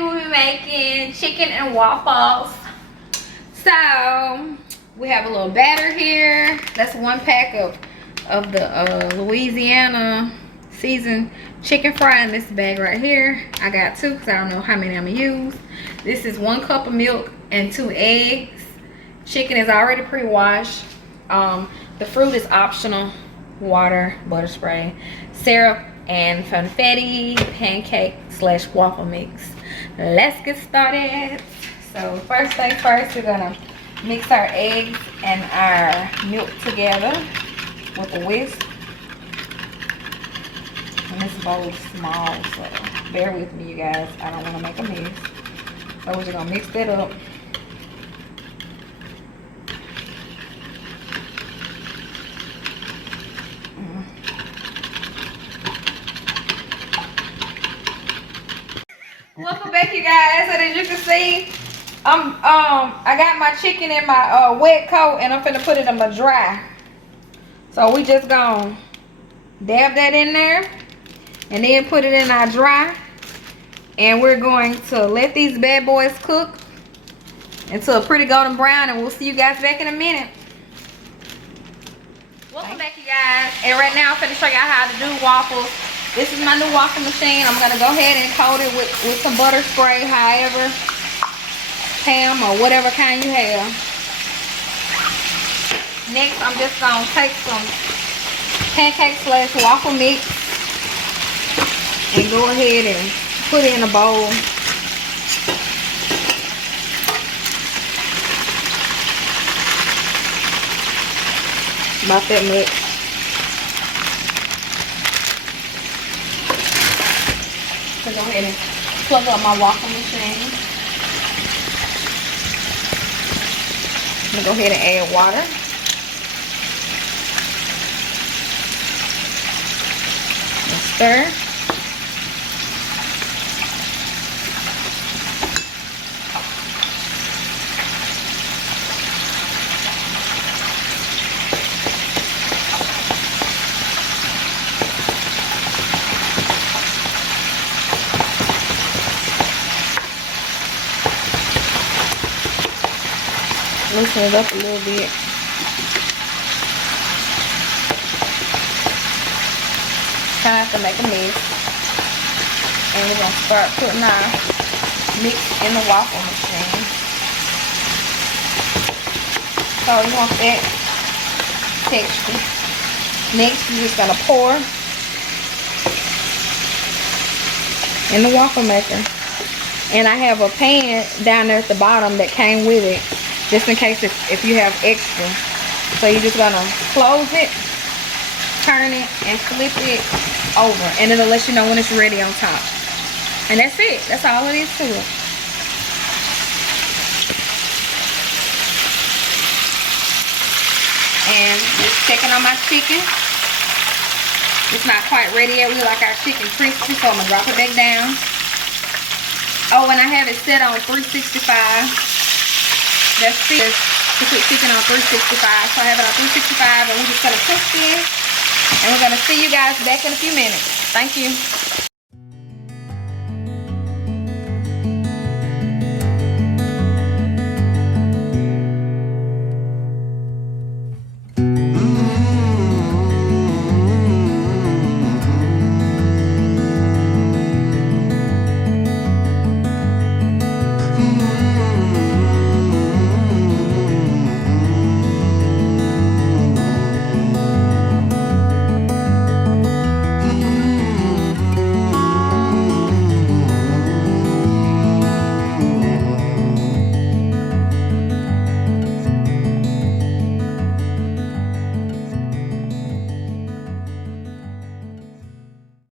we'll be making chicken and waffles. So we have a little batter here. That's 1 pack of the Louisiana seasoned chicken fry in this bag right here. I got 2 because I don't know how many I'm gonna use. This is 1 cup of milk and 2 eggs. Chicken is already pre-washed. The fruit is optional. Water, butter spray, syrup, and confetti pancake / waffle mix. Let's get started. So first thing first, we're gonna mix our eggs and our milk together with a whisk. And this bowl is small, so bear with me, you guys. I don't want to make a mess. So we're just gonna mix that up. Welcome back, you guys. And as you can see, I got my chicken in my wet coat, and I'm finna put it in my dry. So we just gonna dab that in there and then put it in our dry, and we're going to let these bad boys cook until a pretty golden brown, and we'll see you guys back in a minute. Welcome back, you guys. And right now I'm finna show y'all how to do waffles. This is my new waffle machine. I'm gonna go ahead and coat it with some butter spray, however, ham or whatever kind you have. Next, I'm just gonna take some pancake / waffle mix and go ahead and put it in a bowl. About that much. So go ahead and plug up my waffle machine. I'm gonna go ahead and add water. And stir. Loosen it up a little bit. Kind of have to make a mix. And we're going to start putting our mix in the waffle machine. So you want that texture. Next, you're just going to pour in the waffle maker. And I have a pan down there at the bottom that came with it, just in case if you have extra. So you're just gonna close it, turn it, and flip it over, and it'll let you know when it's ready on top. And that's it. That's all it is to it. And just checking on my chicken. It's not quite ready yet. We like our chicken crispy, so I'm gonna drop it back down. Oh, and I have it set on 365. That's it. To put chicken on 365. So I have it on 365, and we're just gonna cook this, and we're gonna see you guys back in a few minutes. Thank you.